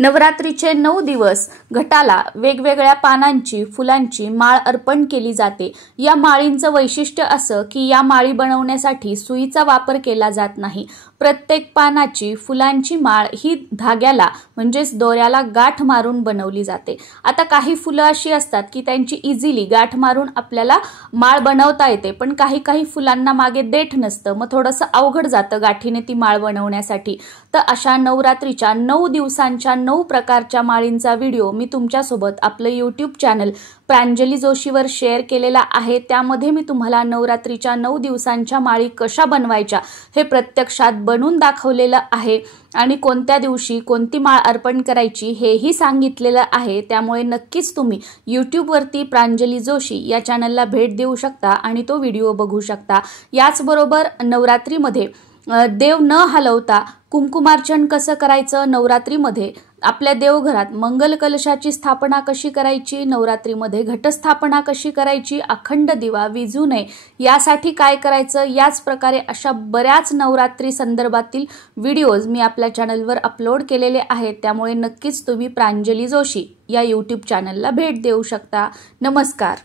नवरात्रीचे 9 दिवस घटाला वेगवेगळ्या पानांची फुलांची माळ अर्पण केली जाते। या माळींचं वैशिष्ट्य असं की या माळी बनवण्यासाठी सुईचा वापर केला जात नाही। प्रत्येक पानाची फुलांची माळ ही धाग्याला म्हणजेच दोऱ्याला गाठ मारून बनवली जाते। आता काही फुलं अशी असतात की त्यांची इझिली गाठ मारून आपल्याला माळ बनवता येते, पण काही फुलांना मागे देठ नसतं, मग थोडंसं अवघड जातं गाठीने ती माळ बनवण्यासाठी। तर अशा नवरात्रीच्या 9 दिवसांच्या 9 प्रकारच्या माळींचा व्हिडिओ मी तुमच्यासोबत आपलं YouTube चॅनल प्रांजली जोशीवर शेअर केलेला आहे। त्यामध्ये मी तुम्हाला नवरात्रीच्या 9 दिवसांच्या माळी कशा बनवायच्या हे प्रत्यक्षात बनवून दाखवलेलं आहे आणि कोणत्या दिवशी कोणती माळ अर्पण करायची हेही सांगितलेलं आहे। त्यामुळे नक्कीच तुम्ही YouTube वरती प्रांजली जोशी या चॅनलला भेट देऊ शकता आणि तो व्हिडिओ बघू शकता। याचबरोबर नवरात्रीमध्ये देव न हलवता कुंकुमार्चन कसं करायचं, नवरात्रीमध्ये आपल्या देवघरात मंगल कलशाची स्थापना कशी करायची, नवरात्रीमध्ये घटस्थापना कशी करायची, अखंड दिवा विझू नये यासाठी काय करायचं, याच प्रकारे अशा बऱ्याच नवरात्री संदर्भातील व्हिडिओज मी आपल्या चॅनलवर अपलोड केलेले आहेत। त्यामुळे नक्कीच तुम्ही प्रांजली जोशी या YouTube चॅनलला भेट देऊ शकता। नमस्कार।